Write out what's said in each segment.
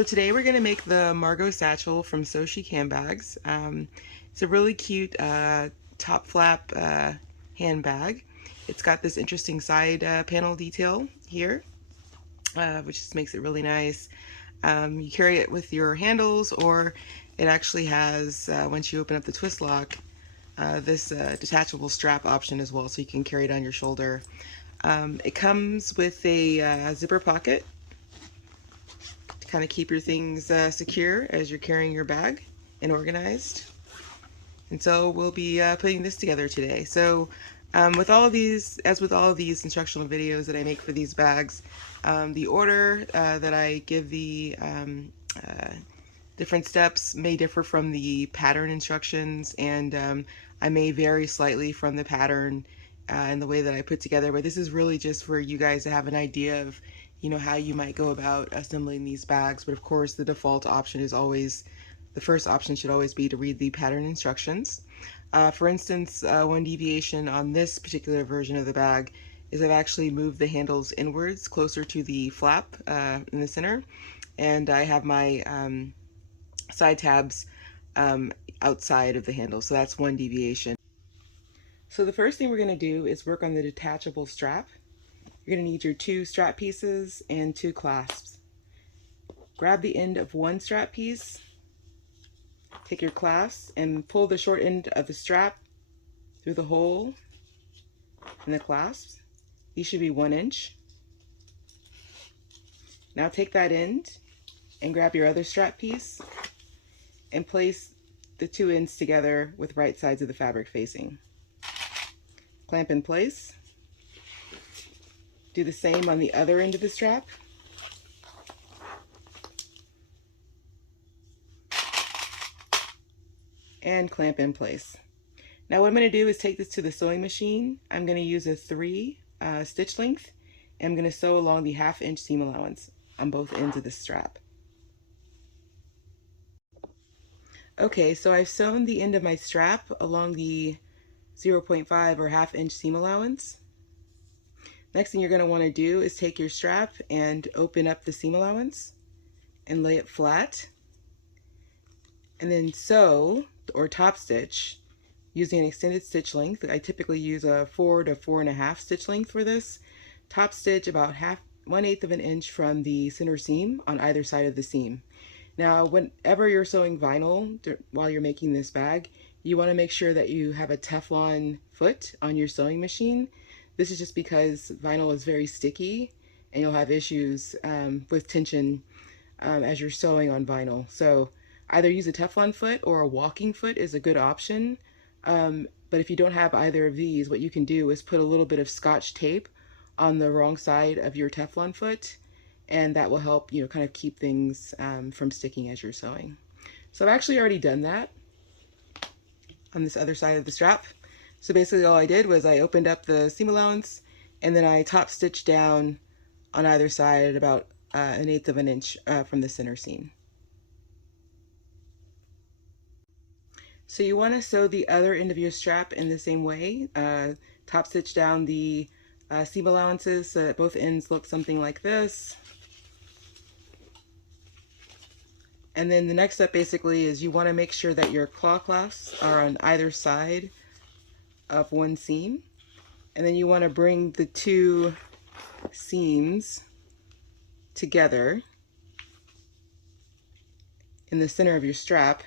So today we're going to make the Margo Satchel from Chic Handbags. It's a really cute top flap handbag. It's got this interesting side panel detail here, which just makes it really nice. You carry it with your handles, or it actually has, once you open up the twist lock, this detachable strap option as well, so you can carry it on your shoulder. It comes with a zipper pocket to kind of keep your things secure as you're carrying your bag and organized. And so we'll be putting this together today. So with all of these, as with all of these instructional videos that I make for these bags, the order that I give the different steps may differ from the pattern instructions, and I may vary slightly from the pattern and the way that I put together, but this is really just for you guys to have an idea of, how you might go about assembling these bags. But of course, the default option is always, the first option should always be to read the pattern instructions. For instance, one deviation on this particular version of the bag is I've actually moved the handles inwards closer to the flap in the center, and I have my side tabs outside of the handle, so that's one deviation. So the first thing we're going to do is work on the detachable strap. You're going to need your 2 strap pieces and 2 clasps. Grab the end of one strap piece, take your clasps, and pull the short end of the strap through the hole in the clasps. These should be 1 inch. Now take that end and grab your other strap piece and place the 2 ends together with right sides of the fabric facing. Clamp in place. Do the same on the other end of the strap. And clamp in place. Now what I'm going to do is take this to the sewing machine. I'm going to use a 3 stitch length, and I'm going to sew along the 1/2 inch seam allowance on both ends of the strap. Okay, so I've sewn the end of my strap along the 0.5 or 1/2 inch seam allowance. Next thing you're going to want to do is take your strap and open up the seam allowance and lay it flat, and then sew or top stitch using an extended stitch length. I typically use a 4 to 4.5 stitch length for this. Top stitch about 1/8 of an inch from the center seam on either side of the seam. Now, whenever you're sewing vinyl while you're making this bag, you want to make sure that you have a Teflon foot on your sewing machine. This is just because vinyl is very sticky, and you'll have issues with tension as you're sewing on vinyl. So either use a Teflon foot or a walking foot is a good option. But if you don't have either of these, what you can do is put a little bit of Scotch tape on the wrong side of your Teflon foot, and that will help, kind of keep things from sticking as you're sewing. So I've actually already done that on this other side of the strap. So basically all I did was I opened up the seam allowance, and then I top stitched down on either side at about 1/8 of an inch from the center seam. So you want to sew the other end of your strap in the same way. Top stitch down the seam allowances so that both ends look something like this. And then the next step basically is you want to make sure that your claw clasps are on either side of one seam. And then you want to bring the 2 seams together in the center of your strap.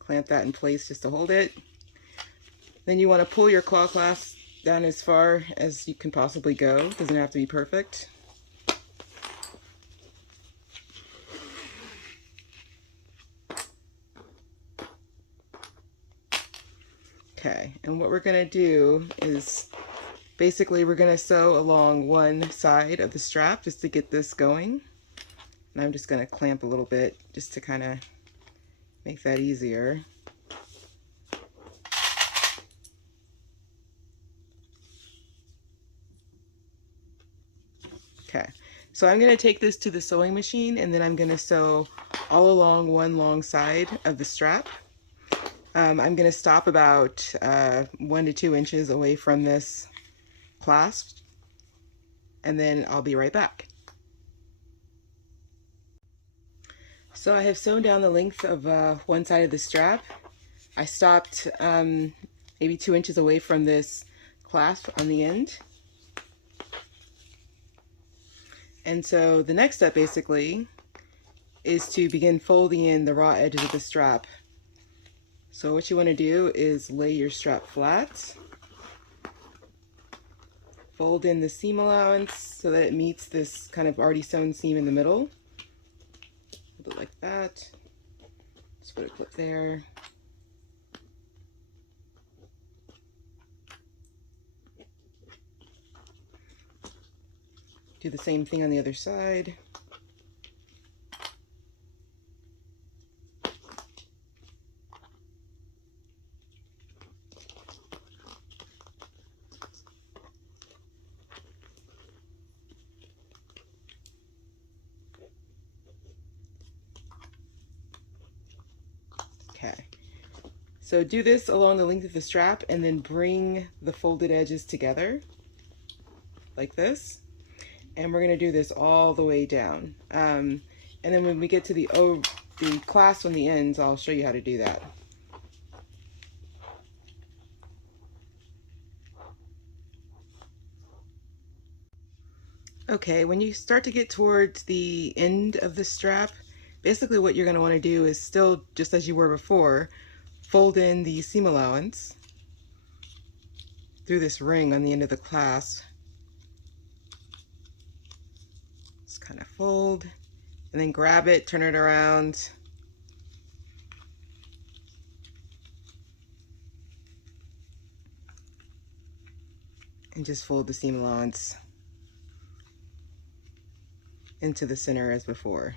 Clamp that in place just to hold it. Then you want to pull your claw clasp down as far as you can possibly go. It doesn't have to be perfect. Okay, and what we're going to do is basically we're going to sew along one side of the strap just to get this going. And I'm just going to clamp a little bit just to kind of make that easier. Okay, so I'm going to take this to the sewing machine, and then I'm going to sew all along one long side of the strap. I'm going to stop about 1 to 2 inches away from this clasp, and then I'll be right back. So I have sewn down the length of one side of the strap. I stopped maybe 2 inches away from this clasp on the end. And so the next step basically is to begin folding in the raw edges of the strap. So what you want to do is lay your strap flat, fold in the seam allowance so that it meets this kind of already sewn seam in the middle. Hold it like that. Just put a clip there. Do the same thing on the other side. Okay, so do this along the length of the strap and then bring the folded edges together like this. And we're going to do this all the way down. And then when we get to the clasp on the ends, I'll show you how to do that. Okay, when you start to get towards the end of the strap, basically what you're going to want to do is still, just as you were before, fold in the seam allowance through this ring on the end of the clasp. Just kind of fold, and then grab it, turn it around, and just fold the seam allowance into the center as before.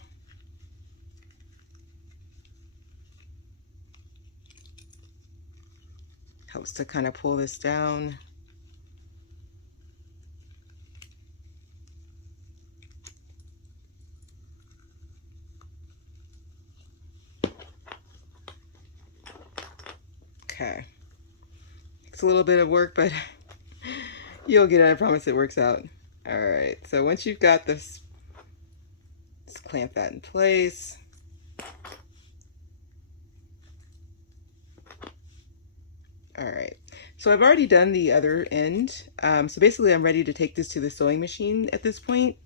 Helps to kind of pull this down. Okay. It's a little bit of work, but you'll get it. I promise it works out. All right, so once you've got this, just clamp that in place. All right, so I've already done the other end. So basically I'm ready to take this to the sewing machine at this point.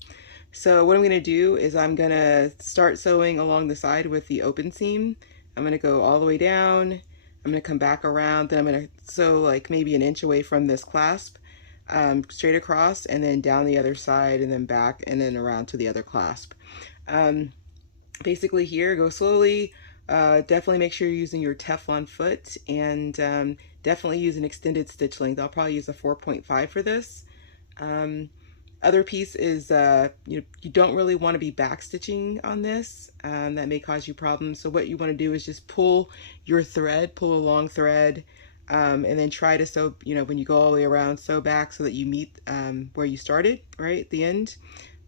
So what I'm gonna do is I'm gonna start sewing along the side with the open seam. I'm gonna go all the way down. I'm gonna come back around, then I'm gonna sew like maybe an inch away from this clasp, straight across, and then down the other side, and then back, and then around to the other clasp. Basically here, go slowly. Definitely make sure you're using your Teflon foot, and definitely use an extended stitch length. I'll probably use a 4.5 for this. Other piece is you don't really want to be back stitching on this. That may cause you problems. So what you want to do is just pull your thread, pull a long thread, and then try to sew, when you go all the way around, sew back so that you meet where you started, right at the end.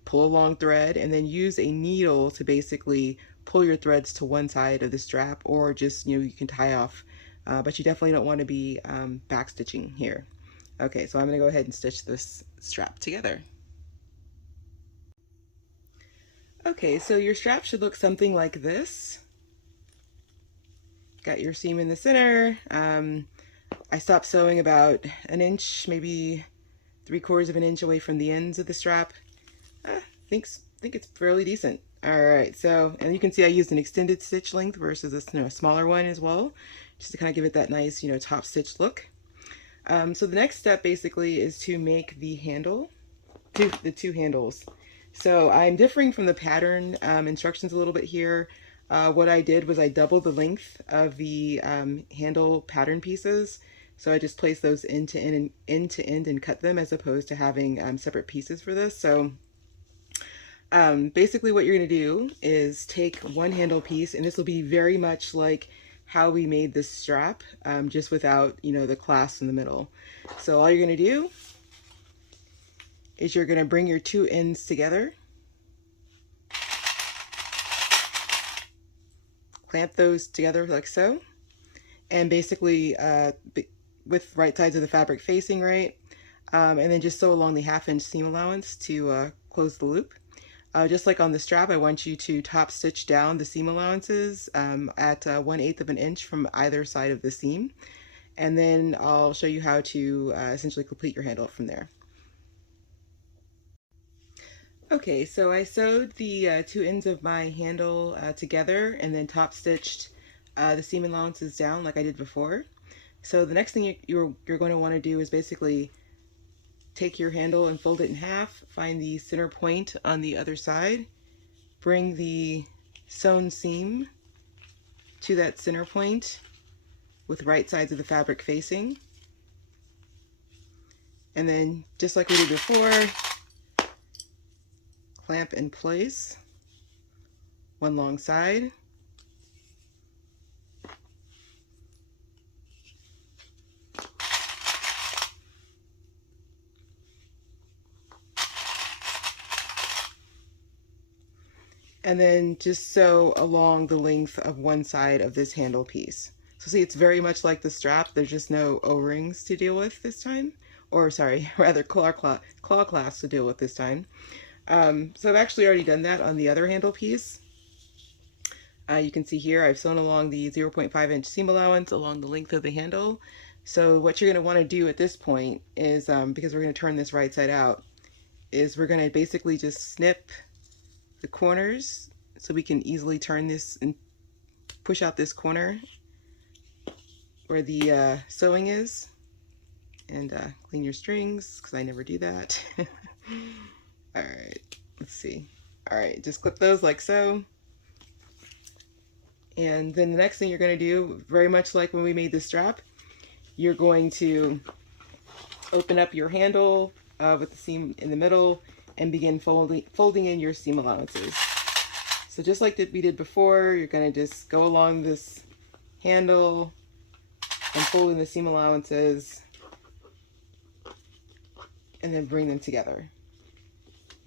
Pull a long thread, and then use a needle to basically pull your threads to one side of the strap, or just, you can tie off, but you definitely don't want to be back stitching here. Okay, so I'm going to go ahead and stitch this strap together. Okay, so your strap should look something like this. Got your seam in the center. I stopped sewing about an inch, maybe 3/4 of an inch away from the ends of the strap. Think it's fairly decent. All right, so, and you can see I used an extended stitch length versus a smaller one as well, just to kind of give it that nice, top stitch look. So the next step basically is to make the handle, the two handles. So I'm differing from the pattern instructions a little bit here. What I did was I doubled the length of the handle pattern pieces. So I just placed those end to end and cut them, as opposed to having separate pieces for this. So basically what you're going to do is take one handle piece, and this will be very much like how we made this strap, just without, the clasp in the middle. So all you're going to do is you're going to bring your two ends together, clamp those together like so, and basically with right sides of the fabric facing, right, and then just sew along the 1/2 inch seam allowance to close the loop. Just like on the strap, I want you to top stitch down the seam allowances at 1/8 of an inch from either side of the seam. And then I'll show you how to essentially complete your handle from there. Okay, so I sewed the two ends of my handle together and then top stitched the seam allowances down like I did before. So the next thing you're going to want to do is basically take your handle and fold it in half, find the center point on the other side, bring the sewn seam to that center point with right sides of the fabric facing, and then just like we did before, clamp in place one long side, and then just sew along the length of one side of this handle piece. So see, it's very much like the strap. There's just no O-rings to deal with this time, or sorry, rather claw clasps to deal with this time. So I've actually already done that on the other handle piece. You can see here I've sewn along the 0.5-inch seam allowance along the length of the handle. So what you're going to want to do at this point is, because we're going to turn this right side out, is we're going to basically just snip the corners so we can easily turn this and push out this corner where the sewing is, and clean your strings because I never do that. All right, let's see. All right, just clip those like so. And then the next thing you're going to do, very much like when we made the strap, you're going to open up your handle with the seam in the middle and begin folding in your seam allowances. So just like we did before, you're going to just go along this handle and fold in the seam allowances and then bring them together.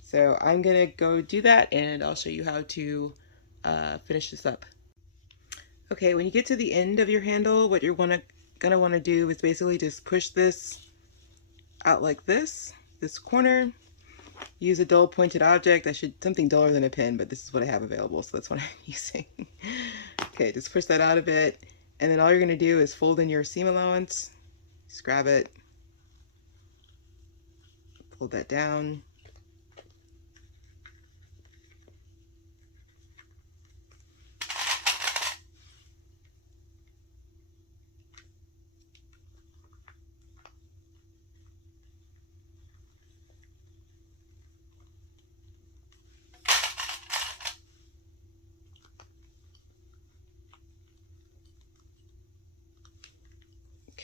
So I'm going to go do that and I'll show you how to finish this up. Okay, when you get to the end of your handle, what you're gonna want to do is basically just push this out like this corner. Use a dull pointed object. Something duller than a pin, but this is what I have available, so that's what I'm using. Okay, just push that out a bit, and then all you're gonna do is fold in your seam allowance. Just grab it, fold that down.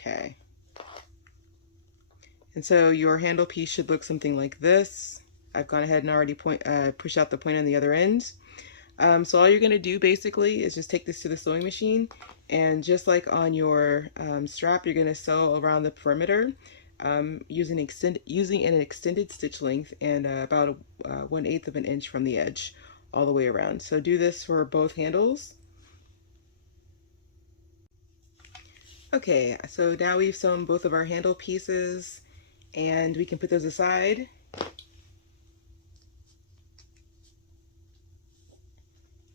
Okay. And so your handle piece should look something like this. I've gone ahead and already pushed out the point on the other end. So all you're going to do basically is just take this to the sewing machine, and just like on your strap, you're going to sew around the perimeter using an extended stitch length and about 1/8 of an inch from the edge all the way around. So do this for both handles. Okay, so now we've sewn both of our handle pieces and we can put those aside.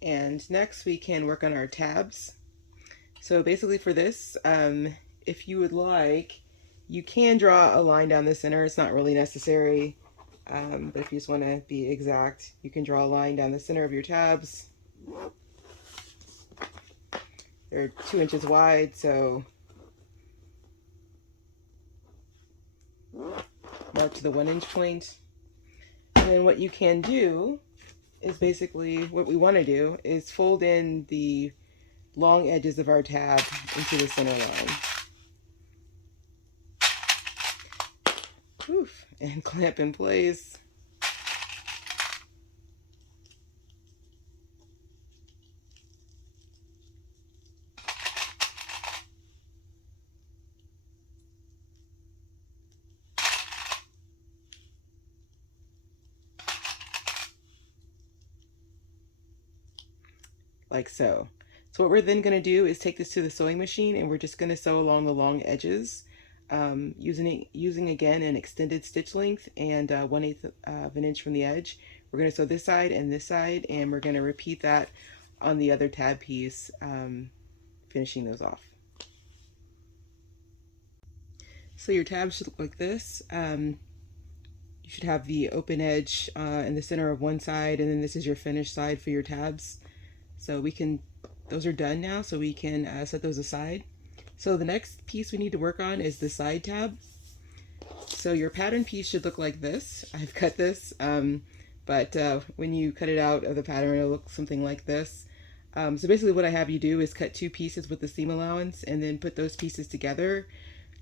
And next we can work on our tabs. So basically for this, if you would like, you can draw a line down the center. It's not really necessary, but if you just want to be exact, you can draw a line down the center of your tabs. They're 2 inches wide, so mark to the 1-inch point. And then what you can do is basically, what we want to do is fold in the long edges of our tab into the center line. Oof, and clamp in place. Like so. So what we're then going to do is take this to the sewing machine and we're just going to sew along the long edges, using again an extended stitch length and 1/8 of an inch from the edge. we're going to sew this side and this side, and we're going to repeat that on the other tab piece, finishing those off. So your tabs should look like this. You should have the open edge in the center of one side, and then this is your finished side for your tabs. So those are done now, so we can set those aside. So the next piece we need to work on is the side tab. So your pattern piece should look like this. I've cut this, but when you cut it out of the pattern, it'll look something like this. So basically what I have you do is cut two pieces with the seam allowance and then put those pieces together,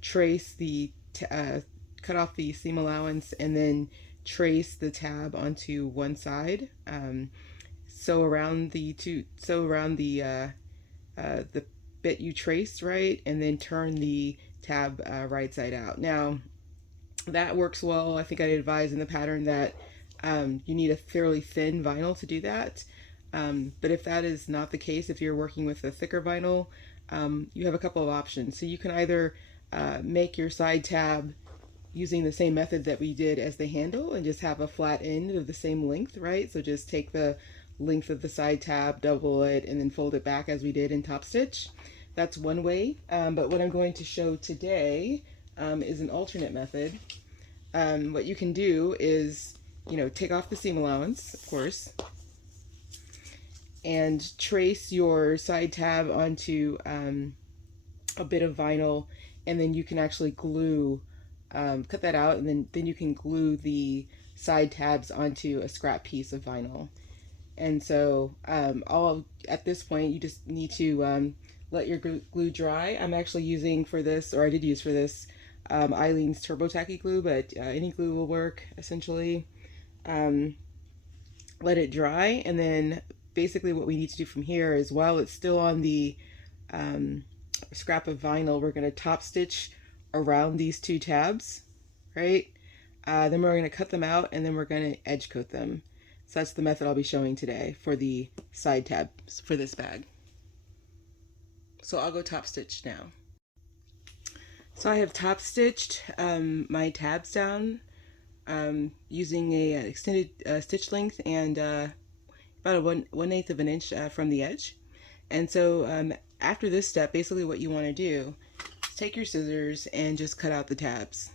trace the, cut off the seam allowance and then trace the tab onto one side. Sew around the bit you traced, right, and then turn the tab right side out. Now that works well. I think I advise in the pattern that you need a fairly thin vinyl to do that. But if that is not the case, if you're working with a thicker vinyl, you have a couple of options. So you can either make your side tab using the same method that we did as the handle and just have a flat end of the same length, right? So just take the length of the side tab, double it, and then fold it back as we did in top stitch. That's one way. But what I'm going to show today is an alternate method. What you can do is, take off the seam allowance, of course, and trace your side tab onto a bit of vinyl, and then you can actually glue, cut that out, and then you can glue the side tabs onto a scrap piece of vinyl. And so at this point, you just need to let your glue dry. I'm actually using for this, or I did use for this, Eileen's Turbo Tacky glue, but any glue will work essentially. Let it dry, and then basically what we need to do from here is, while it's still on the scrap of vinyl, we're going to top stitch around these two tabs, right? Then we're going to cut them out, and then we're going to edge coat them. So that's the method I'll be showing today for the side tabs for this bag. So I'll go top stitch now. So I have top stitched my tabs down using a extended stitch length and about a 1/8 of an inch from the edge. And so after this step, basically what you want to do is take your scissors and just cut out the tabs.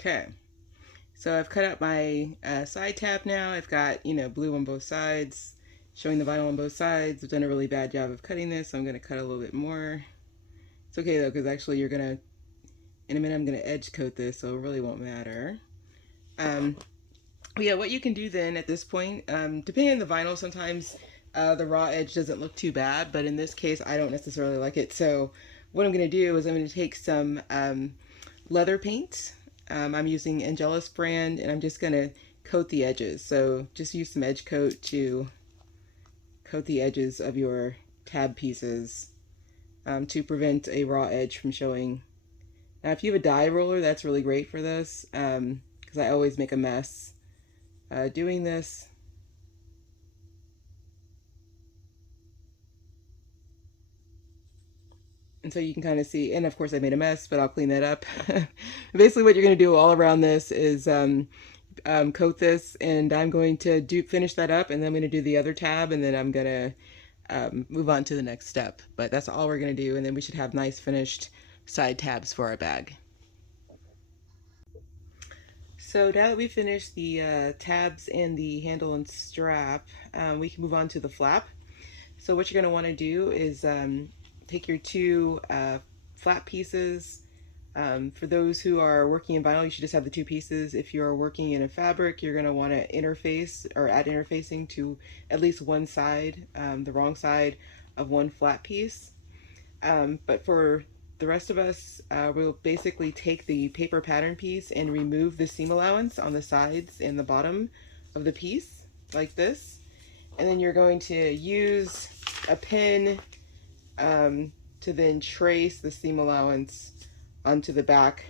Okay, so I've cut out my side tab now. I've got, blue on both sides, showing the vinyl on both sides. I've done a really bad job of cutting this, so I'm going to cut a little bit more. It's okay though, because actually in a minute I'm going to edge coat this, so it really won't matter. Yeah, what you can do then at this point, depending on the vinyl, sometimes the raw edge doesn't look too bad, but in this case I don't necessarily like it. So what I'm going to do is I'm going to take some leather paint. I'm using Angelus brand, and I'm just going to coat the edges. So just use some edge coat to coat the edges of your tab pieces to prevent a raw edge from showing. Now if you have a die roller, that's really great for this, because I always make a mess doing this. And so you can kind of see, and of course I made a mess, but I'll clean that up. Basically what you're going to do all around this is coat this, and I'm going to finish that up, and then I'm going to do the other tab, and then I'm going to move on to the next step. But that's all we're going to do, and then we should have nice finished side tabs for our bag. So now that we finished the tabs and the handle and strap, we can move on to the flap. So what you're going to want to do is take your two flat pieces. For those who are working in vinyl, you should just have the two pieces. If you're working in a fabric, you're going to want to interface or add interfacing to at least one side, the wrong side of one flat piece. But for the rest of us, we'll basically take the paper pattern piece and remove the seam allowance on the sides and the bottom of the piece, like this. And then you're going to use a pin to then trace the seam allowance onto the back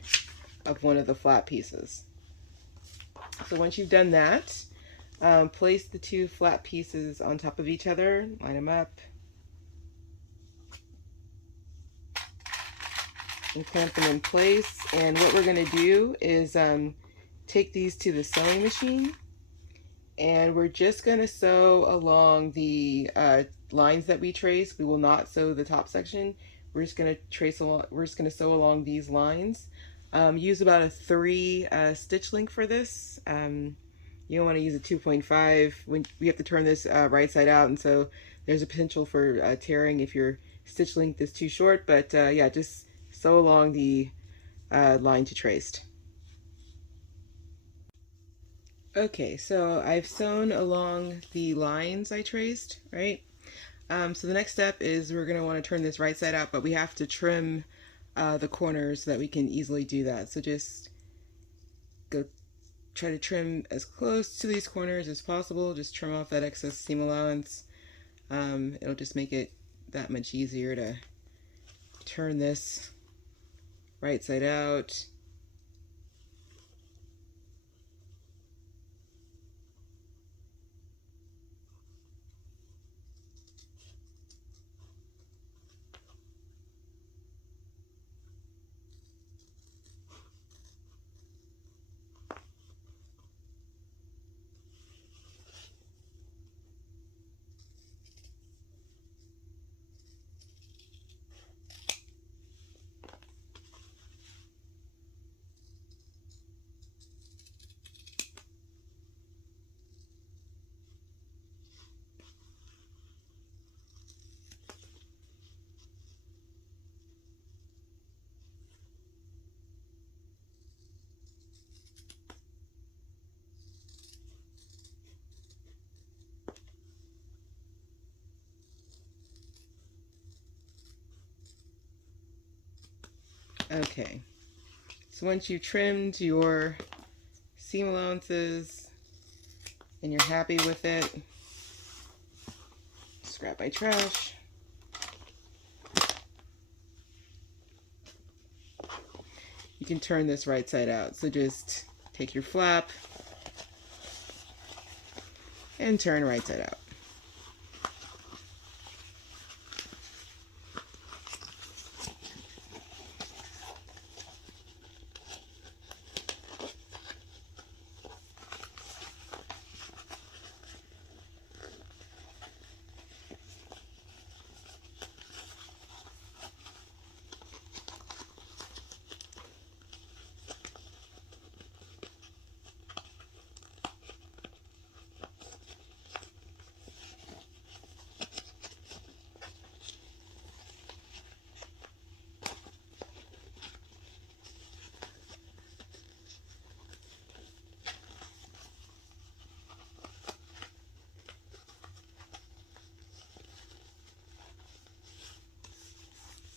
of one of the flat pieces. So once you've done that, place the two flat pieces on top of each other, line them up. and clamp them in place. And what we're going to do is take these to the sewing machine, and we're just going to sew along the lines that we trace. We will not sew the top section. We're just going to sew along these lines. Use about a 3 stitch length for this. You don't want to use a 2.5 when we have to turn this right side out, and so there's a potential for tearing if your stitch length is too short. But yeah, just sew along the lines you traced. Okay, so I've sewn along the lines I traced, right? So the next step is we're going to want to turn this right side out, but we have to trim the corners so that we can easily do that. So just go try to trim as close to these corners as possible. Just trim off that excess seam allowance. It'll just make it that much easier to turn this right side out. Okay, so once you've trimmed your seam allowances and you're happy with it, scrap my trash. You can turn this right side out. So just take your flap and turn right side out.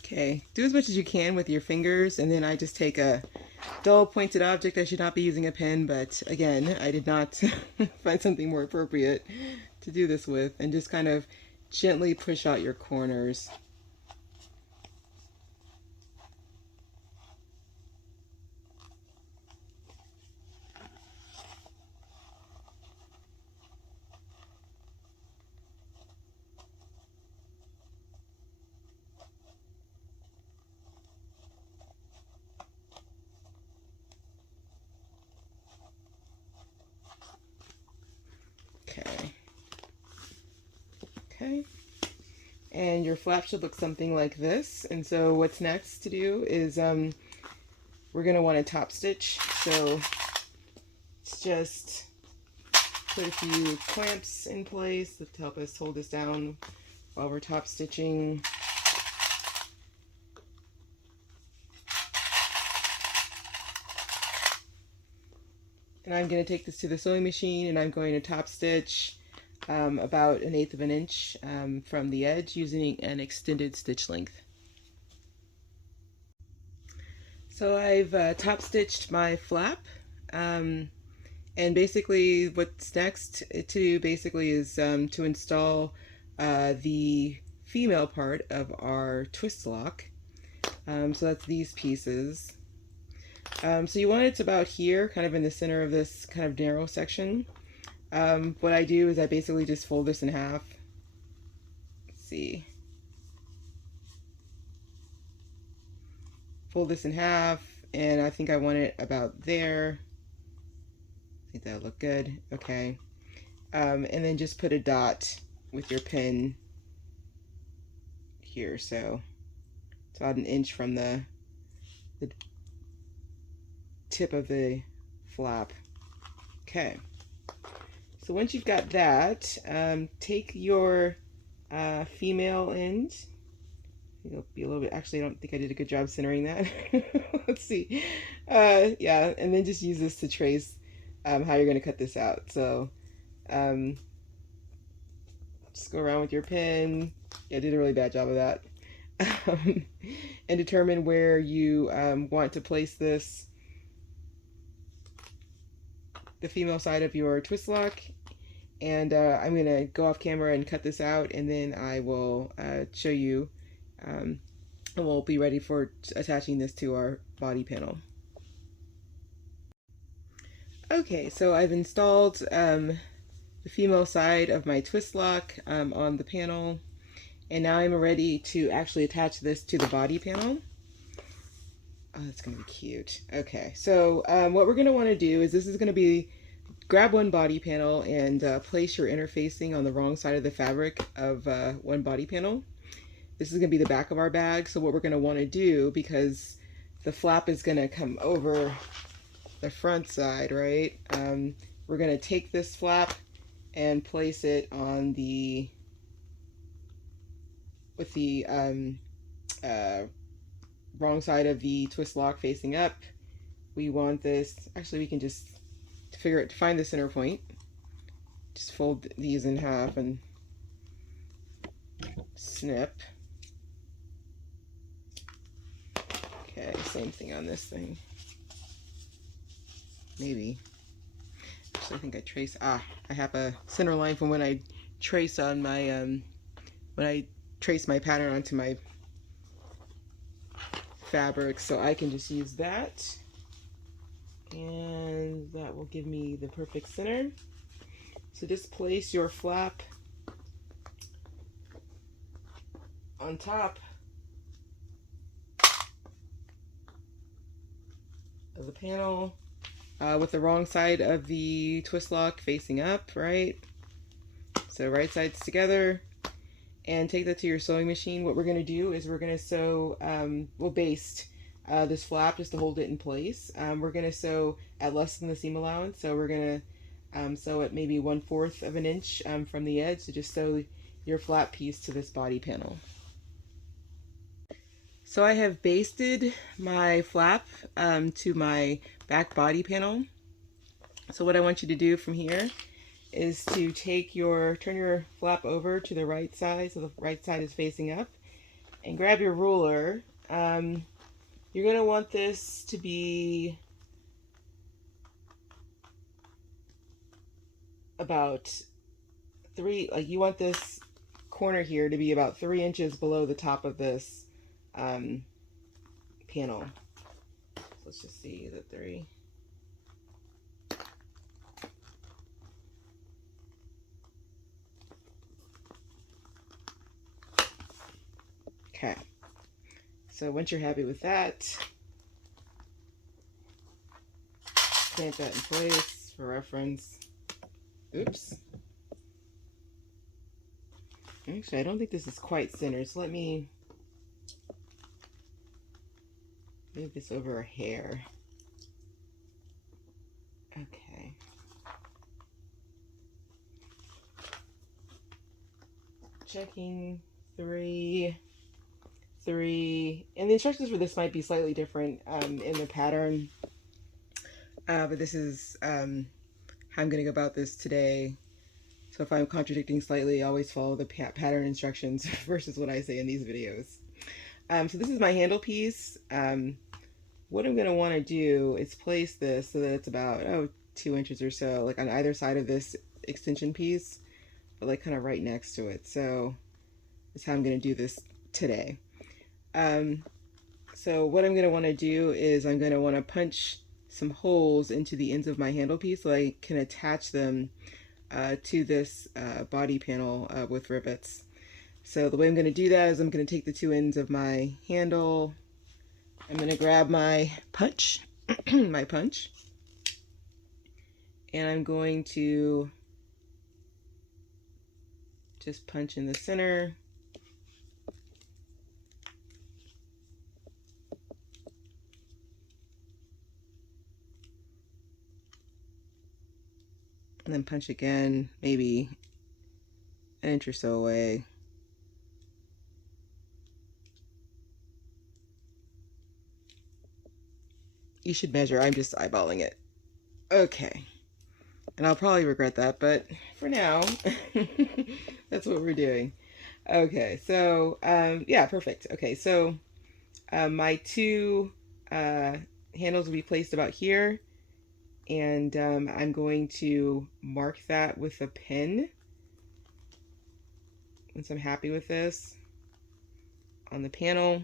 Okay, do as much as you can with your fingers, and then I just take a dull pointed object. I should not be using a pen, but again, I did not find something more appropriate to do this with, and just kind of gently push out your corners. Okay. Okay. And your flap should look something like this. And so what's next to do is we're going to want to top stitch. So let's just put a few clamps in place to help us hold this down while we're top stitching. And I'm going to take this to the sewing machine, and I'm going to top stitch about 1/8 of an inch from the edge using an extended stitch length. So I've top stitched my flap, and basically what's next to do basically is to install the female part of our twist lock. So that's these pieces. So you want it about here, kind of in the center of this kind of narrow section. What I do is I basically just fold this in half. Let's see. fold this in half, and I think I want it about there. I think that'll look good. Okay. And then just put a dot with your pen here, so it's about an inch from the tip of the flap. Okay. So once you've got that, take your female end. It'll be a little bit, actually I don't think I did a good job centering that. Let's see. Yeah, and then just use this to trace how you're going to cut this out. So just go around with your pen. Yeah, I did a really bad job of that. And determine where you want to place this, the female side of your twist lock. And I'm going to go off camera and cut this out, and then I will show you, and we'll be ready for attaching this to our body panel. Okay, so I've installed the female side of my twist lock on the panel, and now I'm ready to actually attach this to the body panel. Oh, that's going to be cute. Okay, so what we're going to want to do is, this is going to be, grab one body panel and place your interfacing on the wrong side of the fabric of one body panel. This is going to be the back of our bag. So what we're going to want to do, because the flap is going to come over the front side, right? We're going to take this flap and place it on the, with the wrong side of the twist lock facing up. We want this, actually we can just, to find the center point, just fold these in half and snip. Okay, same thing on this thing. Maybe. Actually, I think I trace, I have a center line from when I trace on my, when I trace my pattern onto my fabric, so I can just use that. And that will give me the perfect center. So just place your flap on top of the panel with the wrong side of the twist lock facing up, right? So right sides together, and take that to your sewing machine. What we're going to do is we're going to sew, we'll baste this flap just to hold it in place. We're going to sew at less than the seam allowance, so we're going to sew at maybe 1/4 of an inch from the edge. So just sew your flap piece to this body panel. So I have basted my flap to my back body panel. So what I want you to do from here is to turn your flap over to the right side, so the right side is facing up, and grab your ruler. You're going to want this to be about you want this corner here to be about 3 inches below the top of this panel. So let's just see, is it 3? Okay, so once you're happy with that, plant that in place for reference. Oops. Actually, I don't think this is quite centered, so let me move this over a hair. Okay. Checking 3, 3, and the instructions for this might be slightly different in the pattern, but this is how I'm going to go about this today. So if I'm contradicting slightly, always follow the pattern instructions versus what I say in these videos. So this is my handle piece. What I'm going to want to do is place this so that it's about 2 inches or so, like on either side of this extension piece, but like kind of right next to it. So that's how I'm going to do this today. So what I'm going to want to do is I'm going to want to punch some holes into the ends of my handle piece so I can attach them to this body panel with rivets. So the way I'm going to do that is I'm going to take the 2 ends of my handle, I'm going to grab my punch, my punch, and I'm going to just punch in the center. And then punch again, maybe an inch or so away. You should measure, I'm just eyeballing it. Okay. And I'll probably regret that, but for now, that's what we're doing. Okay, so yeah, perfect. Okay, so my two handles will be placed about here, and I'm going to mark that with a pin once I'm happy with this on the panel.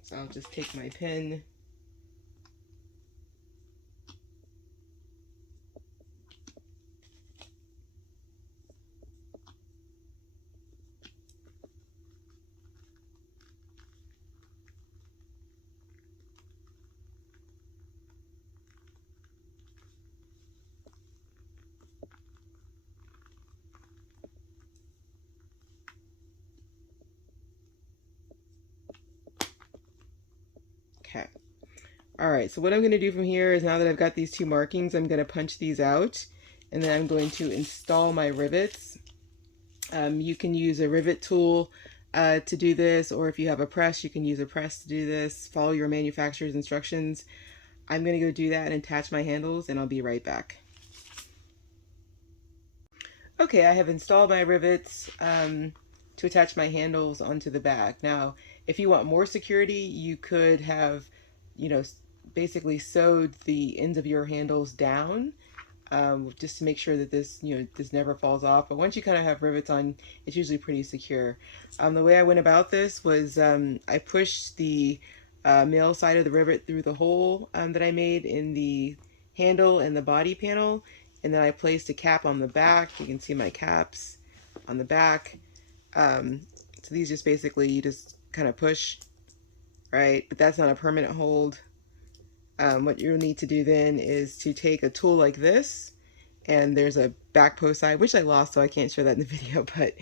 So I'll just take my pin. Okay. All right, so what I'm going to do from here is, now that I've got these two markings, I'm going to punch these out, and then I'm going to install my rivets. You can use a rivet tool to do this, or if you have a press, you can use a press to do this. Follow your manufacturer's instructions. I'm going to go do that and attach my handles, and I'll be right back. Okay, I have installed my rivets to attach my handles onto the bag. Now, if you want more security, you could have, you know, basically sewed the ends of your handles down, just to make sure that this, this never falls off. But once you kind of have rivets on, it's usually pretty secure. The way I went about this was I pushed the male side of the rivet through the hole that I made in the handle and the body panel, and then I placed a cap on the back. You can see my caps on the back. So these just basically, you just kind of push, right? But that's not a permanent hold. What you'll need to do then is to take a tool like this, and there's a back post side, which I lost, so I can't show that in the video, but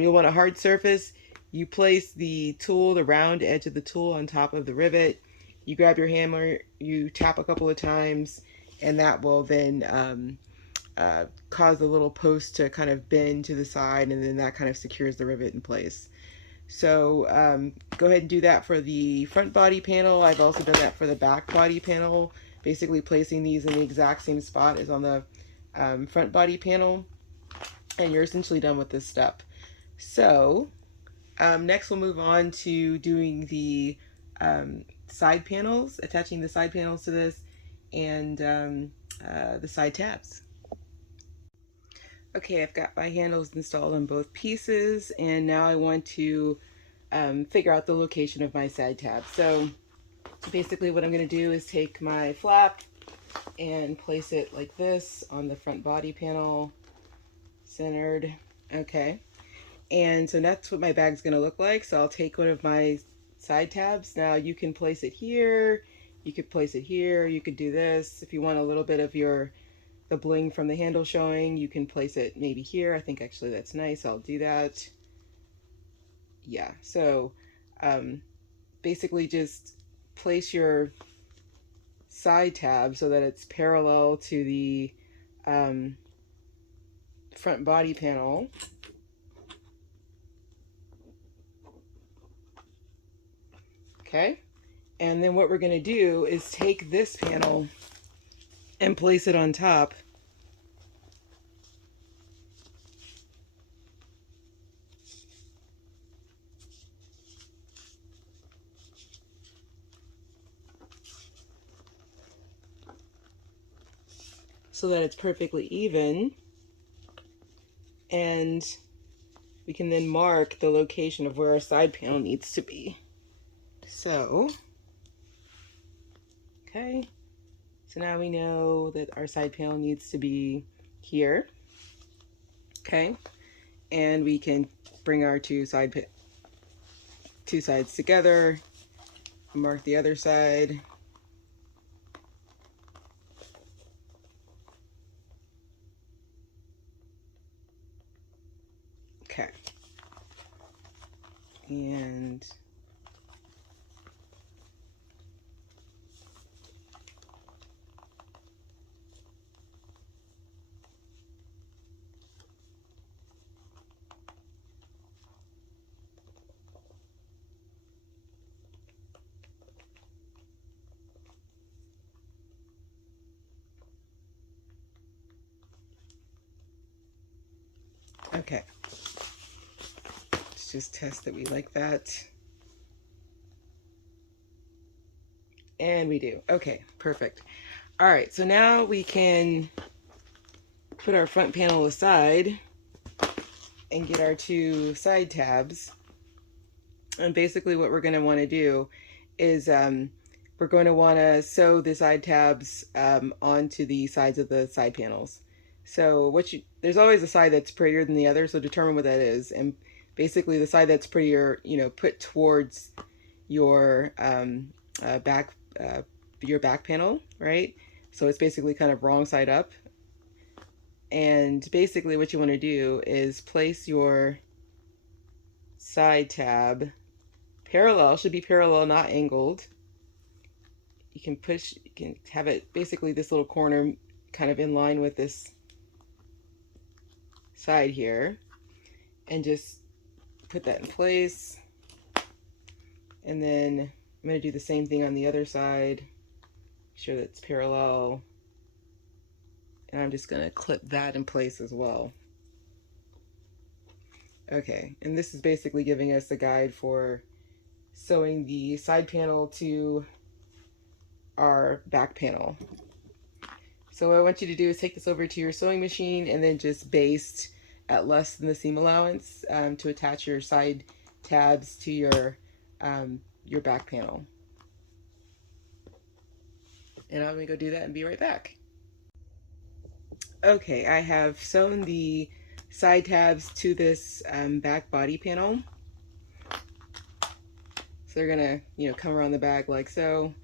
you'll want a hard surface. You place the tool, the round edge of the tool, on top of the rivet. You grab your hammer, you tap a couple of times, and that will then cause the little post to kind of bend to the side, and then that kind of secures the rivet in place. So go ahead and do that for the front body panel. I've also done that for the back body panel, basically placing these in the exact same spot as on the front body panel, and you're essentially done with this step. So next we'll move on to doing the side panels, attaching the side panels to this, and the side tabs. Okay, I've got my handles installed on both pieces, and now I want to figure out the location of my side tab. So basically what I'm going to do is take my flap and place it like this on the front body panel, centered. Okay, and so that's what my bag's going to look like. So I'll take one of my side tabs. Now you can place it here, you could place it here, you could do this. If you want a little bit of the bling from the handle showing, you can place it maybe here. I think actually that's nice. I'll do that. Yeah, so basically just place your side tab so that it's parallel to the front body panel. Okay, and then what we're going to do is take this panel and place it on top. So that it's perfectly even, and we can then mark the location of where our side panel needs to be. So, okay, so now we know that our side panel needs to be here. Okay, and we can bring our two sides together Mark the other side. Okay. And okay. Let's just test that we like that. And we do. Okay, perfect. All right, so now we can put our front panel aside and get our two side tabs. And basically what we're going to want to do is we're going to want to sew the side tabs onto the sides of the side panels. So there's always a side that's prettier than the other, so determine what that is. And basically the side that's prettier, you know, put towards your back panel, right? So it's basically kind of wrong side up. And basically what you want to do is place your side tab parallel, should be parallel, not angled. You can have it basically this little corner kind of in line with this side here, and just put that in place. And then I'm going to do the same thing on the other side. Make sure that it's parallel. And I'm just going to clip that in place as well. Okay, and this is basically giving us a guide for sewing the side panel to our back panel. So what I want you to do is take this over to your sewing machine and then just baste at less than the seam allowance to attach your side tabs to your back panel. And I'm gonna go do that and be right back. Okay, I have sewn the side tabs to this back body panel. So they're gonna, you know, come around the back like so.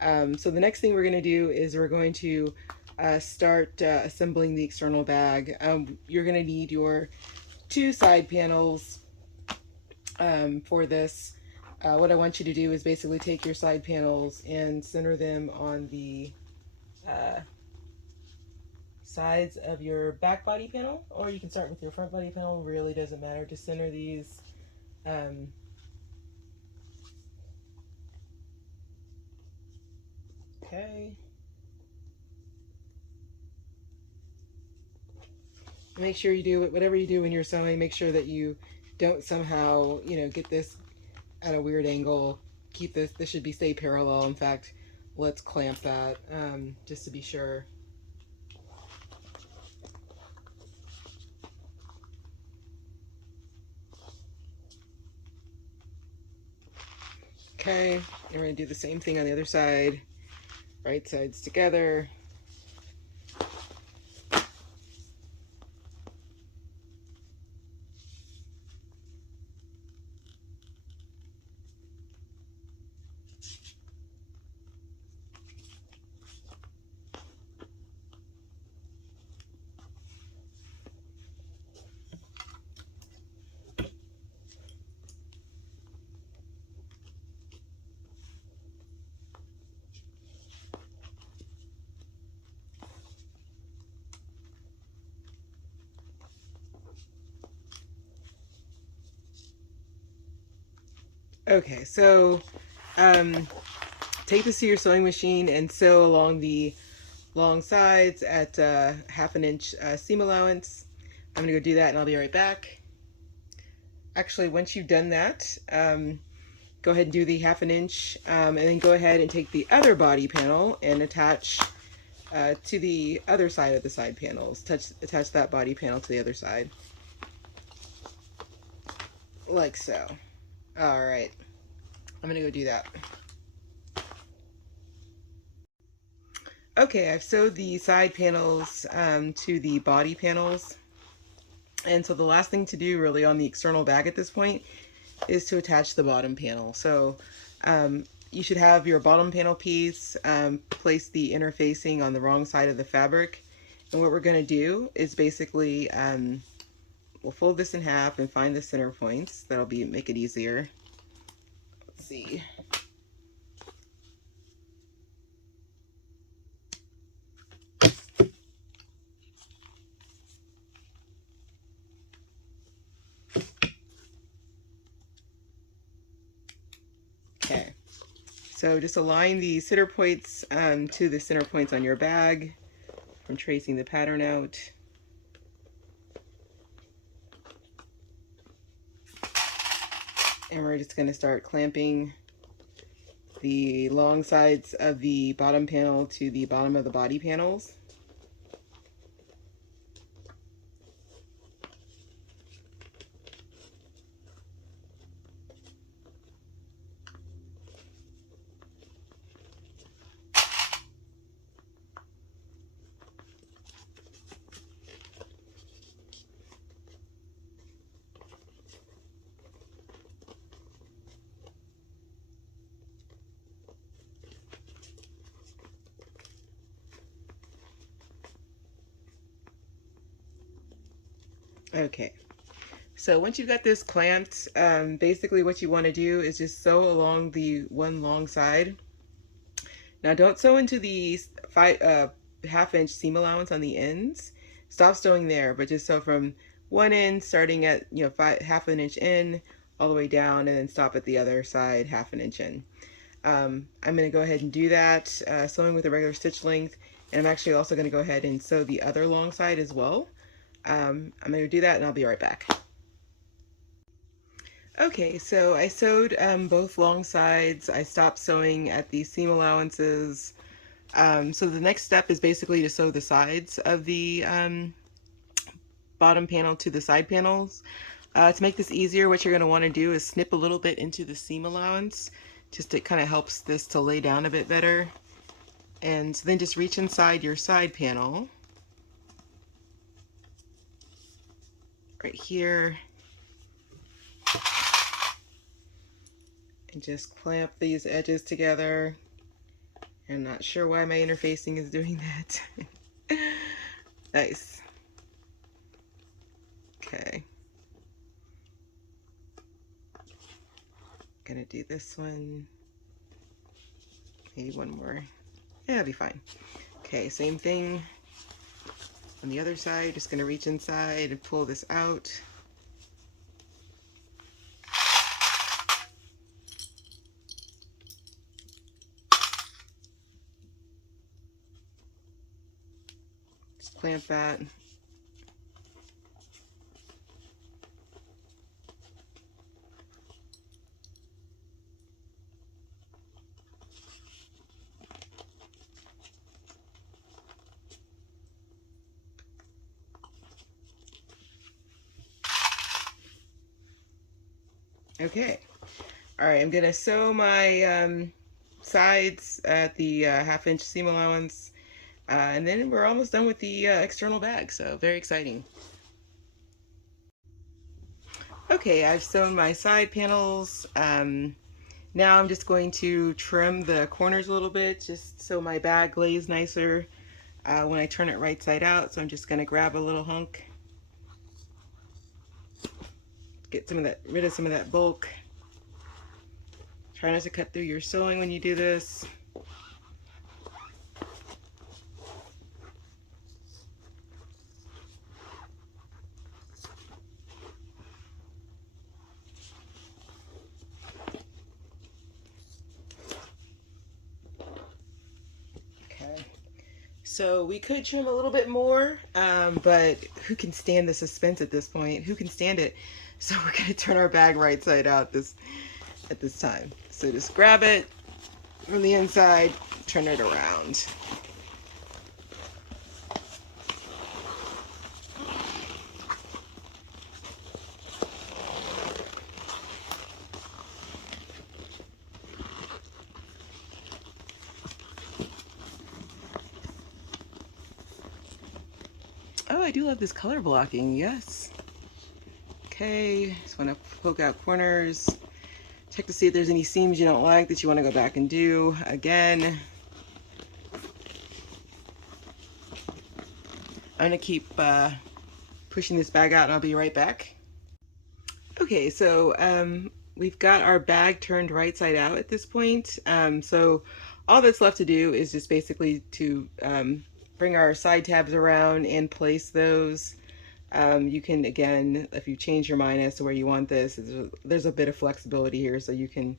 So the next thing we're gonna do is we're going to start assembling the external bag. You're gonna need your two side panels for this. What I want you to do is basically take your side panels and center them on the sides of your back body panel, or you can start with your front body panel. Really doesn't matter to center these. Okay. Make sure you do it, whatever you do when you're sewing, make sure that you don't somehow, you know, get this at a weird angle. Keep this should be stay parallel. In fact, let's clamp that just to be sure. Okay, and we're gonna do the same thing on the other side. Right sides together. Okay, so take this to your sewing machine and sew along the long sides at 1/2 inch seam allowance. I'm gonna go do that and I'll be right back. Actually, once you've done that, go ahead and do the 1/2 inch and then go ahead and take the other body panel and attach to the other side of the side panels. Attach that body panel to the other side. Like so. All right, I'm gonna go do that. Okay, I've sewed the side panels to the body panels. And so the last thing to do really on the external bag at this point is to attach the bottom panel. So you should have your bottom panel piece, place the interfacing on the wrong side of the fabric. And what we're going to do is basically, we'll fold this in half and find the center points. That'll make it easier. Let's see. Okay. So just align the center points to the center points on your bag from tracing the pattern out. And we're just going to start clamping the long sides of the bottom panel to the bottom of the body panels. Okay, so once you've got this clamped, basically what you want to do is just sew along the one long side. Now don't sew into the 1/2 inch seam allowance on the ends. Stop sewing there, but just sew from one end, starting at 1/2 inch in, all the way down, and then stop at the other side 1/2 inch in. I'm going to go ahead and do that, sewing with a regular stitch length, and I'm actually also going to go ahead and sew the other long side as well. I'm going to do that and I'll be right back. Okay, so I sewed both long sides. I stopped sewing at the seam allowances. So the next step is basically to sew the sides of the bottom panel to the side panels. To make this easier, what you're going to want to do is snip a little bit into the seam allowance. Just it kind of helps this to lay down a bit better. And then just reach inside your side panel. Right here. And just clamp these edges together. I'm not sure why my interfacing is doing that. Nice. Okay. Gonna do this one. Maybe one more. Yeah, that'll be fine. Okay, same thing on the other side. Just gonna reach inside and pull this out. Just clamp that. Okay. All right, I'm gonna sew my sides at the 1/2 inch seam allowance, and then we're almost done with the external bag, so very exciting. Okay, I've sewn my side panels. Now I'm just going to trim the corners a little bit, just so my bag lays nicer when I turn it right side out. So I'm just gonna grab a little hunk, get rid of some of that bulk. Try not to cut through your sewing when you do this. Okay, so we could trim a little bit more, but who can stand the suspense at this point? Who can stand it? So we're gonna turn our bag right side out at this time. So just grab it from the inside, turn it around. Oh, I do love this color blocking, yes. Okay, just want to poke out corners. Check to see if there's any seams you don't like that you want to go back and do again. I'm gonna keep pushing this bag out and I'll be right back. Okay, so we've got our bag turned right side out at this point. So all that's left to do is just basically to bring our side tabs around and place those. You can, again, if you change your mind as to where you want this, there's a bit of flexibility here, so you can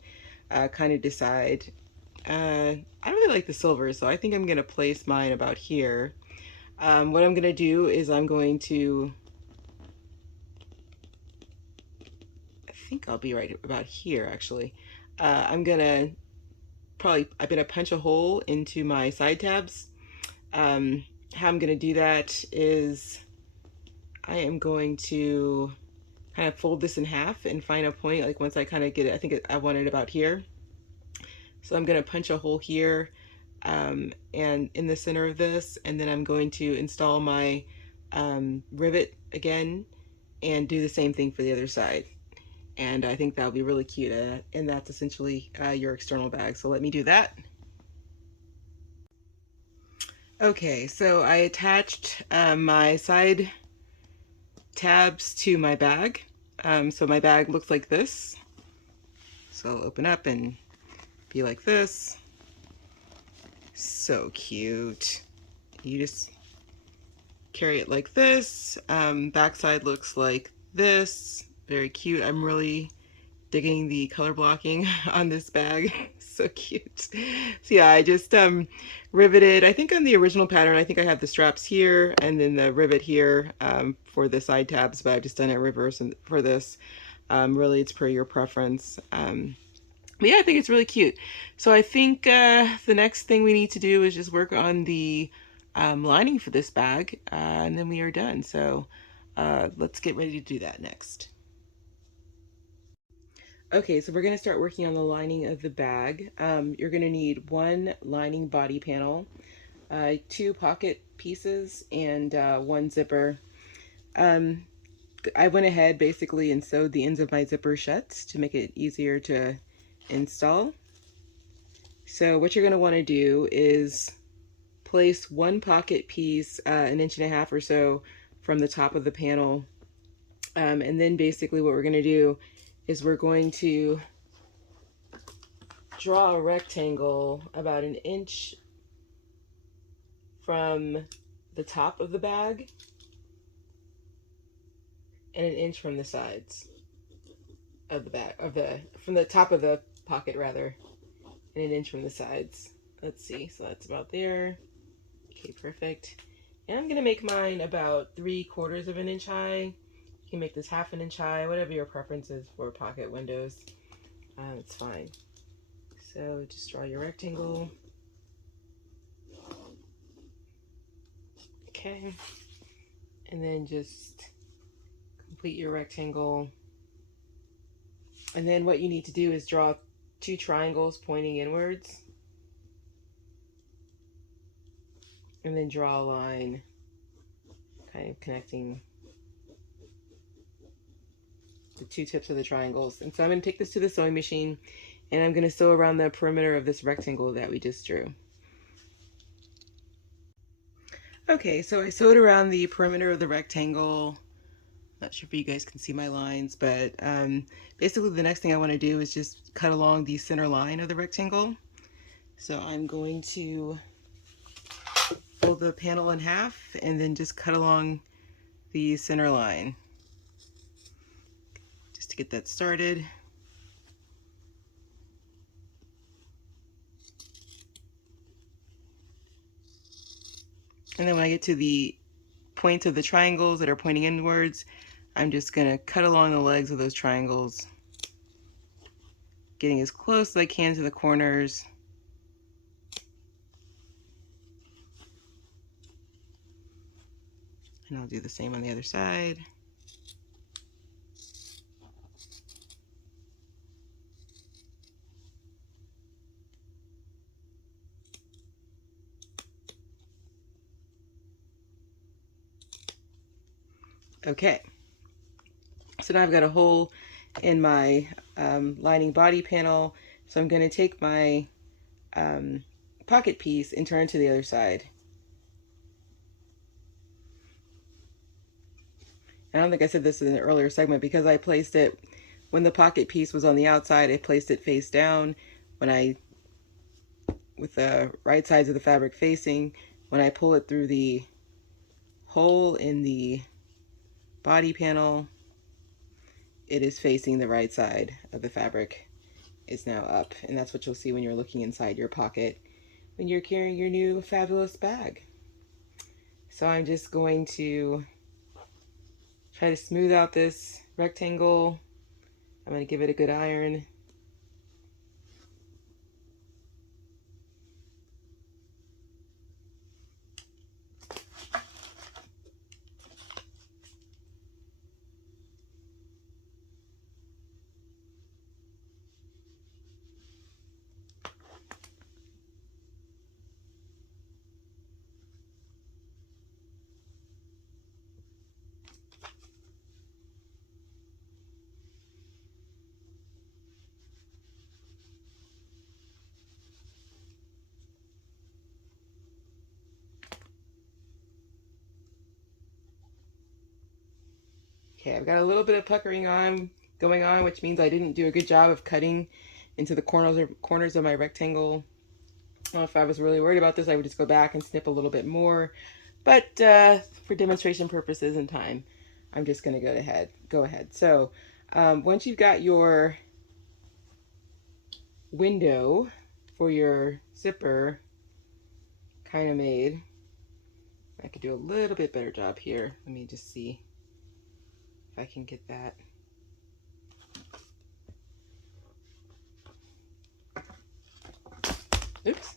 kind of decide. I really like the silver, so I think I'm going to place mine about here. What I'm going to do is I'm going to, I think I'll be right about here, actually. I'm going to punch a hole into my side tabs. How I'm going to do that is I am going to kind of fold this in half and find a point, like once I kind of get it, I think I want it about here. So I'm going to punch a hole here and in the center of this, and then I'm going to install my rivet again and do the same thing for the other side. And I think that'll be really cute, and that's essentially your external bag. So let me do that. Okay, so I attached my side tabs to my bag. So my bag looks like this. So I'll open up and be like this. So cute. You just carry it like this. Backside looks like this. Very cute. I'm really digging the color blocking on this bag. So cute. So yeah, I just riveted, I think on the original pattern, I think I have the straps here and then the rivet here for the side tabs, but I've just done it reverse and for this. Really, it's per your preference. But yeah, I think it's really cute. So I think the next thing we need to do is just work on the lining for this bag, and then we are done. So let's get ready to do that next. Okay, so we're going to start working on the lining of the bag. You're going to need one lining body panel, two pocket pieces, and one zipper. I went ahead basically and sewed the ends of my zipper shut to make it easier to install. So what you're going to want to do is place one pocket piece 1.5 inches or so from the top of the panel. And then basically what we're going to do is we're going to draw a rectangle about 1 inch from the top of the bag and 1 inch from the sides of the bag, from the top of the pocket rather, and 1 inch from the sides. Let's see, so that's about there. Okay, perfect. And I'm gonna make mine about 3/4 of an inch high. You can make this 1/2 inch high, whatever your preference is for pocket windows. It's fine. So just draw your rectangle. Okay. And then just complete your rectangle. And then what you need to do is draw 2 triangles pointing inwards. And then draw a line kind of connecting the 2 tips of the triangles. And so I'm going to take this to the sewing machine and I'm going to sew around the perimeter of this rectangle that we just drew. Okay, so I sewed around the perimeter of the rectangle. Not sure if you guys can see my lines, but basically the next thing I want to do is just cut along the center line of the rectangle. So I'm going to fold the panel in half and then just cut along the center line just to get that started. And then when I get to the points of the triangles that are pointing inwards, I'm just going to cut along the legs of those triangles, getting as close as I can to the corners. And I'll do the same on the other side. Okay, so now I've got a hole in my lining body panel. So I'm going to take my pocket piece and turn to the other side. I don't think I said this in an earlier segment because I placed it when the pocket piece was on the outside. I placed it face down with the right sides of the fabric facing. When I pull it through the hole in the body panel, it is facing the right side of the fabric. Is now up, and that's what you'll see when you're looking inside your pocket when you're carrying your new fabulous bag. So I'm just going to try to smooth out this rectangle. I'm going to give it a good iron. Okay, I've got a little bit of puckering going on, which means I didn't do a good job of cutting into the corners of my rectangle. If I was really worried about this, I would just go back and snip a little bit more. But for demonstration purposes and time, I'm just going to go ahead. So once you've got your window for your zipper kind of made, I could do a little bit better job here. Let me just see if I can get that. Oops.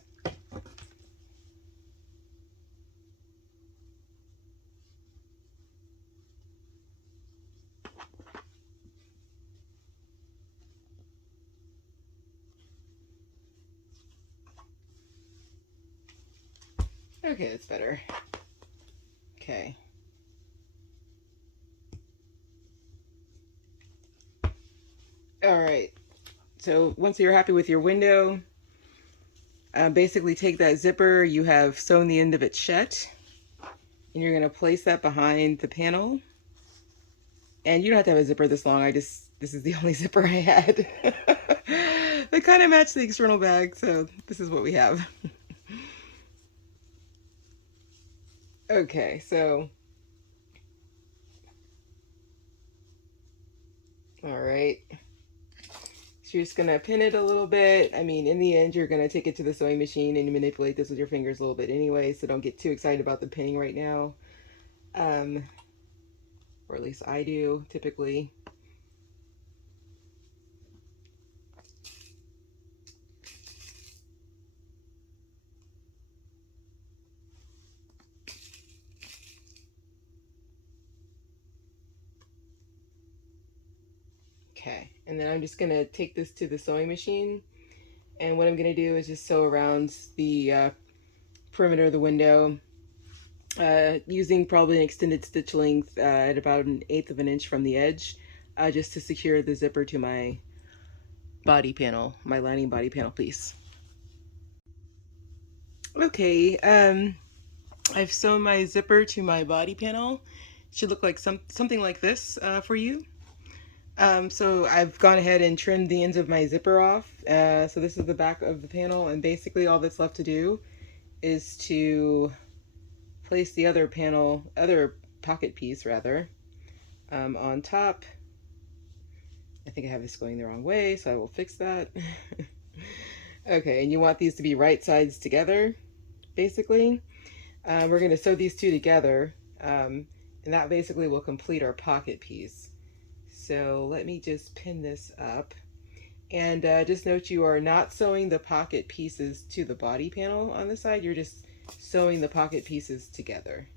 Okay, that's better. Okay. All right. So once you're happy with your window, basically take that zipper you have sewn the end of it shut, and you're going to place that behind the panel. And you don't have to have a zipper this long. This is the only zipper I had. They kind of match the external bag, so this is what we have. Okay, so all right. So you're just gonna pin it a little bit. I mean, in the end, you're gonna take it to the sewing machine and manipulate this with your fingers a little bit anyway, so don't get too excited about the pinning right now. Or at least I do, typically. Okay, and then I'm just gonna take this to the sewing machine, and what I'm gonna do is just sew around the perimeter of the window, using probably an extended stitch length at about 1/8 of an inch from the edge, just to secure the zipper to my body panel, my lining body panel piece. Okay, I've sewn my zipper to my body panel. Should look like something like this for you. So I've gone ahead and trimmed the ends of my zipper off. So this is the back of the panel, and basically all that's left to do is to place the other pocket piece rather, on top. I think I have this going the wrong way, so I will fix that. Okay, and you want these to be right sides together, basically. We're going to sew these two together, and that basically will complete our pocket piece. So let me just pin this up. And just note you are not sewing the pocket pieces to the body panel on the side, you're just sewing the pocket pieces together.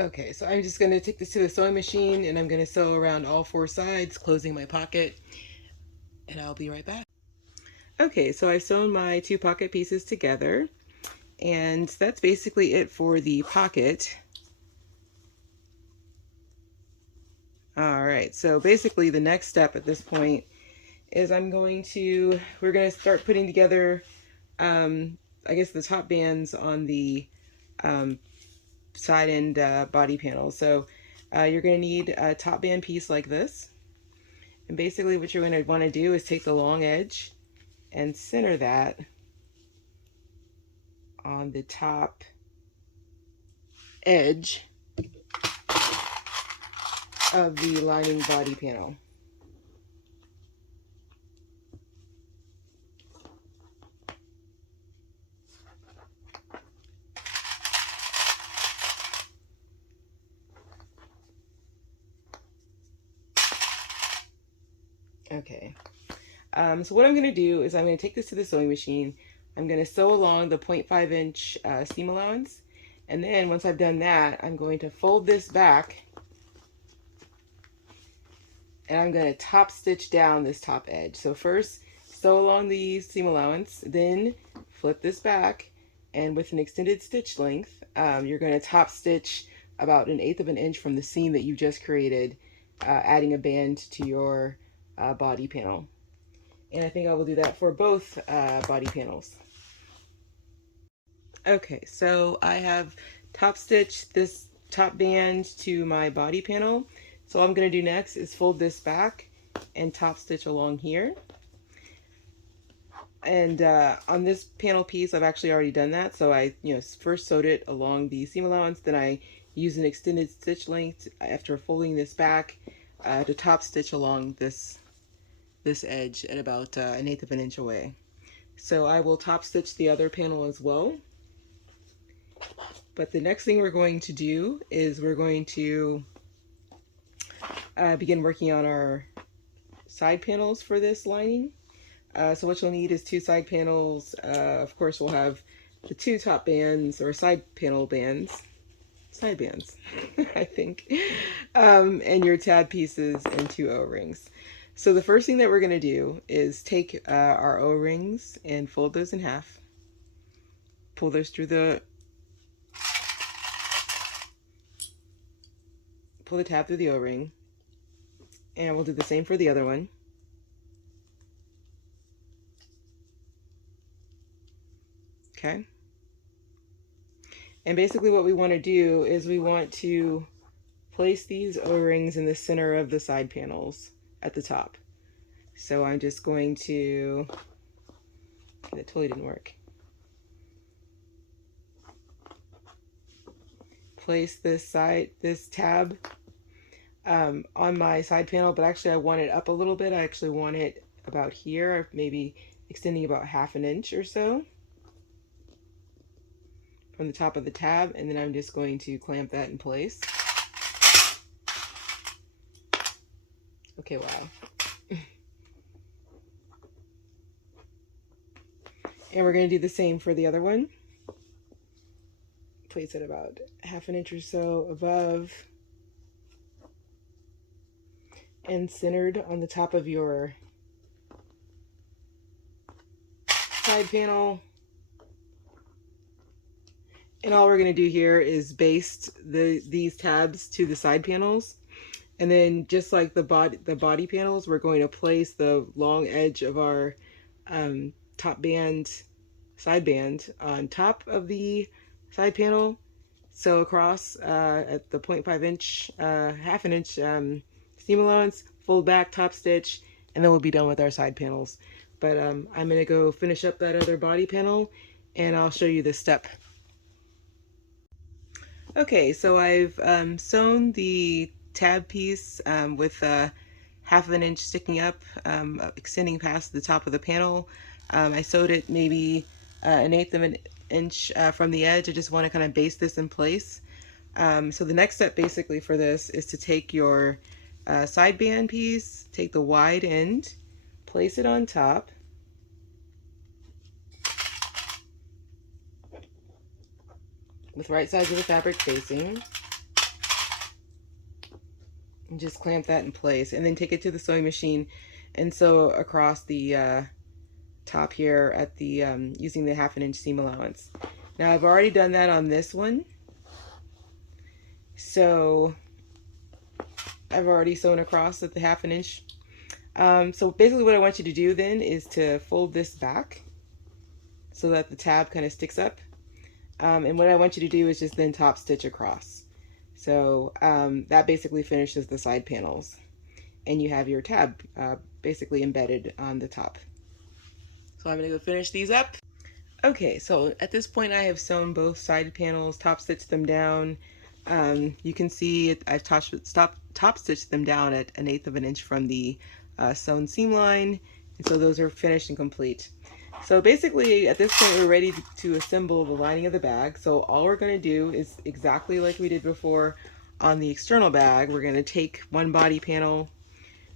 Okay, so I'm just going to take this to the sewing machine and I'm going to sew around all four sides, closing my pocket, and I'll be right back. Okay, so I've sewn my two pocket pieces together, and that's basically it for the pocket. All right, so basically the next step at this point is we're going to start putting together, I guess, the top bands on the side and body panel. So you're going to need a top band piece like this. And basically what you're going to want to do is take the long edge and center that on the top edge of the lining body panel. Okay. So what I'm going to do is I'm going to take this to the sewing machine. I'm going to sew along the 0.5 inch seam allowance. And then once I've done that, I'm going to fold this back and I'm going to top stitch down this top edge. So first sew along the seam allowance, then flip this back, and with an extended stitch length, you're going to top stitch about 1/8 of an inch from the seam that you just created, adding a band to your body panel. And I think I will do that for both body panels. Okay, so I have top stitched this top band to my body panel. So all I'm going to do next is fold this back and top stitch along here. And on this panel piece, I've actually already done that. So I, first sewed it along the seam allowance, then I used an extended stitch length after folding this back to top stitch along this edge at about 1/8 of an inch away. So I will top stitch the other panel as well. But the next thing we're going to do is we're going to begin working on our side panels for this lining. So what you'll need is two side panels. Of course, we'll have the two top bands or side panel bands, side bands, I think, and your tab pieces and two O-rings. So the first thing that we're going to do is take our O-rings and fold those in half. Pull those through pull the tab through the O-ring, and we'll do the same for the other one. Okay. And basically what we want to do is we want to place these O-rings in the center of the side panels at the top. So I'm just going to, that totally didn't work. Place this tab on my side panel, but actually I want it up a little bit. I actually want it about here, maybe extending about 1/2 inch or so from the top of the tab, and then I'm just going to clamp that in place. Okay, wow. And we're going to do the same for the other one. Place it about 1/2 inch or so above and centered on the top of your side panel. And all we're going to do here is baste these tabs to the side panels. And then just like the body panels, we're going to place the long edge of our top band, side band on top of the side panel. Sew across at the 0.5 inch, 1/2 inch seam allowance, fold back, top stitch, and then we'll be done with our side panels. But I'm going to go finish up that other body panel and I'll show you this step. Okay, so I've sewn the tab piece with 1/2 inch sticking up, extending past the top of the panel. I sewed it maybe 1/8 of an inch from the edge. I just want to kind of baste this in place. So the next step basically for this is to take your side band piece, take the wide end, place it on top, with right sides of the fabric facing. And just clamp that in place, and then take it to the sewing machine and sew across the top here at the using the 1/2 inch seam allowance. Now I've already done that on this one, so I've already sewn across at the 1/2 inch. So basically what I want you to do then is to fold this back so that the tab kind of sticks up. And what I want you to do is just then top stitch across. So that basically finishes the side panels, and you have your tab basically embedded on the top. So I'm going to go finish these up. Okay, so at this point I have sewn both side panels, top stitched them down. You can see I've top stitched them down at 1/8 of an inch from the sewn seam line, and so those are finished and complete. So basically at this point we're ready to assemble the lining of the bag. So all we're going to do is exactly like we did before on the external bag. We're going to take one body panel,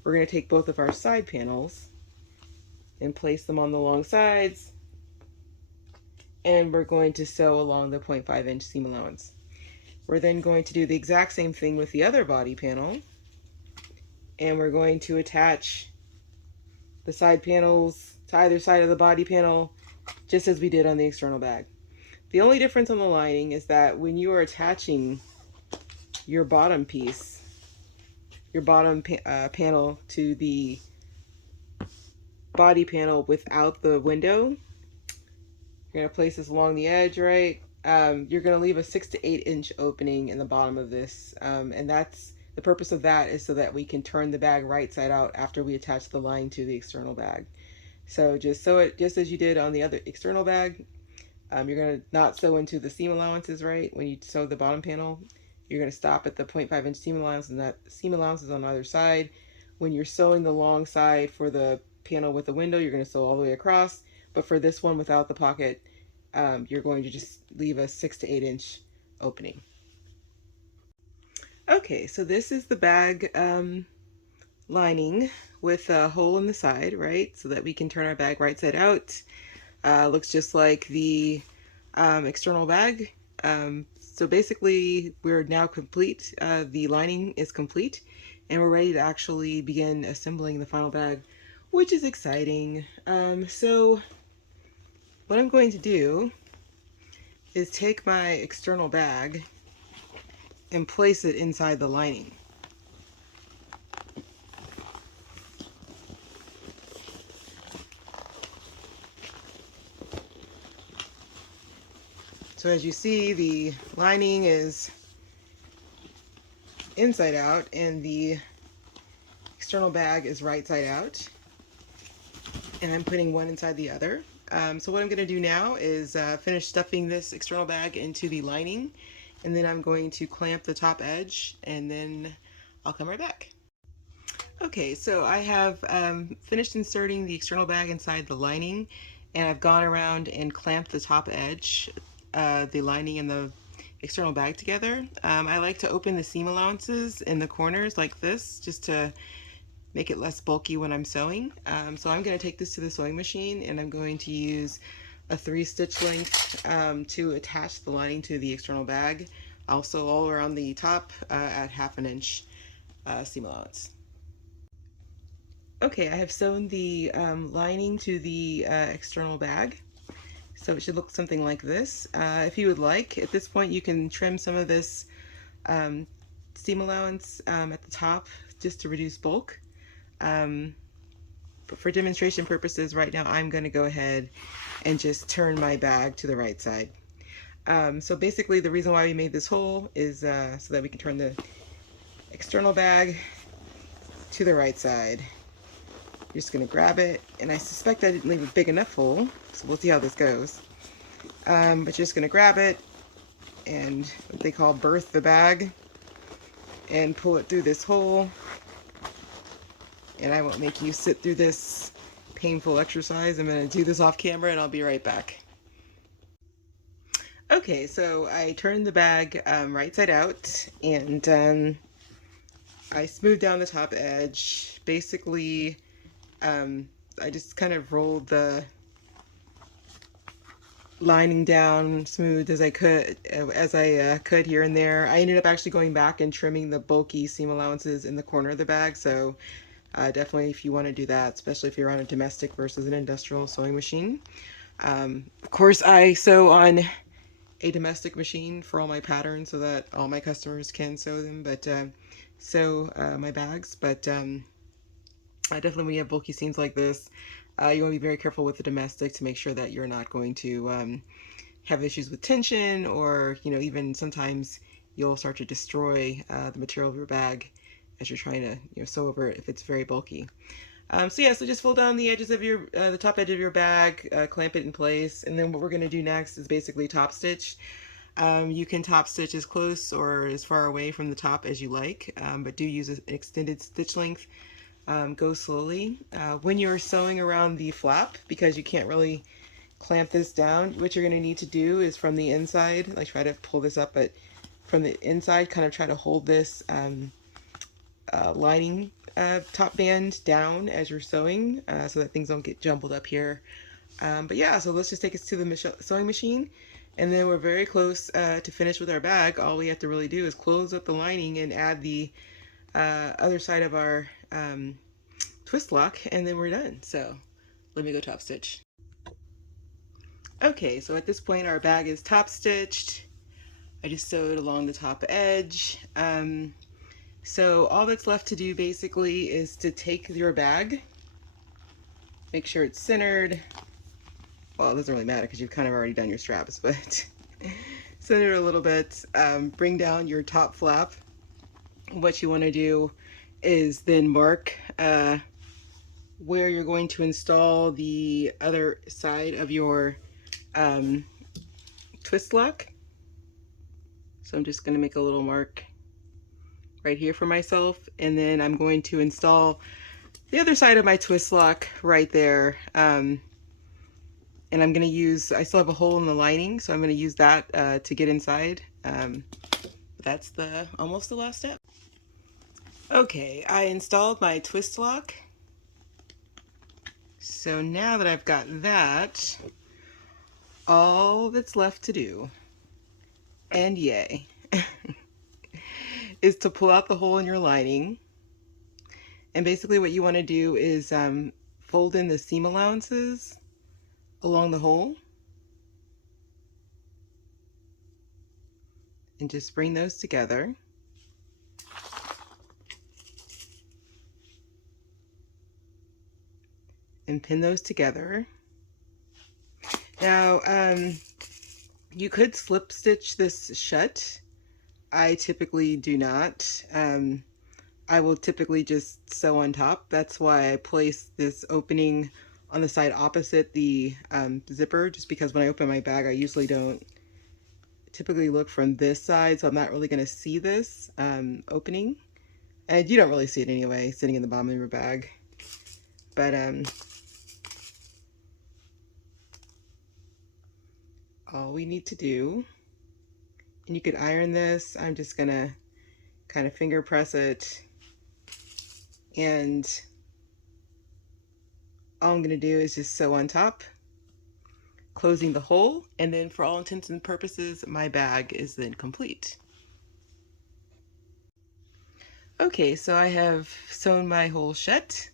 we're going to take both of our side panels and place them on the long sides, and we're going to sew along the 0.5 inch seam allowance. We're then going to do the exact same thing with the other body panel, and we're going to attach the side panels to either side of the body panel just as we did on the external bag. The only difference on the lining is that when you are attaching your bottom piece, your bottom panel to the body panel without the window, you're going to place this along the edge, right? You're going to leave a 6 to 8 inch opening in the bottom of this, and that's the purpose of that, is so that we can turn the bag right side out after we attach the line to the external bag. So just sew it just as you did on the other external bag. You're going to not sew into the seam allowances, right? When you sew the bottom panel, you're going to stop at the 0.5 inch seam allowance, and that seam allowance is on either side. When you're sewing the long side for the panel with the window, you're going to sew all the way across. But for this one without the pocket, you're going to just leave a 6 to 8 inch opening. Okay, so this is the bag lining with a hole in the side, right? So that we can turn our bag right side out. Looks just like the external bag. So basically we're now complete. The lining is complete, and we're ready to actually begin assembling the final bag, which is exciting. So what I'm going to do is take my external bag and place it inside the lining. So as you see, the lining is inside out and the external bag is right side out, and I'm putting one inside the other. So what I'm going to do now is finish stuffing this external bag into the lining, and then I'm going to clamp the top edge, and then I'll come right back. Okay, so I have finished inserting the external bag inside the lining, and I've gone around and clamped the top edge, the lining and the external bag together. I like to open the seam allowances in the corners like this, just to make it less bulky when I'm sewing. So I'm going to take this to the sewing machine, and I'm going to use a 3-stitch length to attach the lining to the external bag. I'll sew all around the top at 1/2 inch seam allowance. Okay, I have sewn the lining to the external bag. So it should look something like this. If you would like, at this point you can trim some of this seam allowance at the top just to reduce bulk. But for demonstration purposes right now, I'm going to go ahead and just turn my bag to the right side. So basically the reason why we made this hole is so that we can turn the external bag to the right side. You're just going to grab it, and I suspect I didn't leave a big enough hole, so we'll see how this goes. But you're just going to grab it and what they call birth the bag and pull it through this hole. And I won't make you sit through this painful exercise. I'm going to do this off camera, and I'll be right back. Okay, so I turned the bag right side out, and I smoothed down the top edge. Basically, I just kind of rolled the lining down smooth as I could here and there. I ended up actually going back and trimming the bulky seam allowances in the corner of the bag. So definitely if you want to do that, especially if you're on a domestic versus an industrial sewing machine. Of course, I sew on a domestic machine for all my patterns so that all my customers can sew them, but sew my bags. But definitely when you have bulky seams like this, you want to be very careful with the domestic to make sure that you're not going to have issues with tension, or even sometimes you'll start to destroy the material of your bag as you're trying to sew over it if it's very bulky. So yeah, so just fold down the edges of your the top edge of your bag, clamp it in place, and then what we're going to do next is basically top stitch. You can top stitch as close or as far away from the top as you like, but do use an extended stitch length. Go slowly. When you're sewing around the flap, because you can't really clamp this down, what you're going to need to do is from the inside, like try to pull this up, but from the inside kind of try to hold this lining top band down as you're sewing, so that things don't get jumbled up here. But yeah, so let's just take us to the sewing machine, and then we're very close to finish with our bag. All we have to really do is close up the lining and add the other side of our twist lock, and then we're done. So let me go top stitch. Okay, so at this point our bag is top stitched. I just sewed along the top edge. So all that's left to do basically is to take your bag, make sure it's centered. Well, it doesn't really matter because you've kind of already done your straps, but center it a little bit. Bring down your top flap. What you want to do is then mark where you're going to install the other side of your twist lock. So I'm just going to make a little mark right here for myself, and then I'm going to install the other side of my twist lock right there. And I'm going to use, I still have a hole in the lining, so I'm going to use that to get inside. That's almost the last step. Okay, I installed my twist lock. So now that I've got that, all that's left to do, and yay, is to pull out the hole in your lining. And basically what you want to do is fold in the seam allowances along the hole and just bring those together. And pin those together. Now, you could slip stitch this shut. I typically do not. I will typically just sew on top. That's why I place this opening on the side opposite the zipper, just because when I open my bag, I usually don't typically look from this side, so I'm not really going to see this opening. And you don't really see it anyway, sitting in the bottom of your bag. But all we need to do, and you could iron this, I'm just gonna kind of finger press it, and all I'm gonna do is just sew on top, closing the hole, and then for all intents and purposes, my bag is then complete. Okay, so I have sewn my hole shut,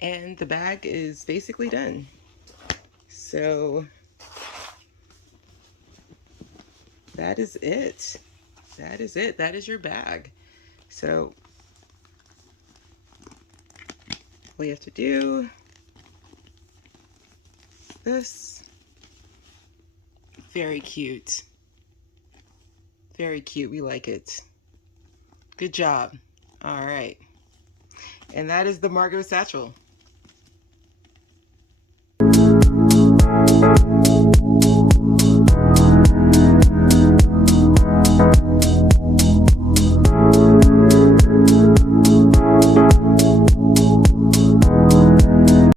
and the bag is basically done. So that is it. That is it. That is your bag. So all you have to do is this. Very cute. Very cute. We like it. Good job. All right. And that is the Margo Satchel.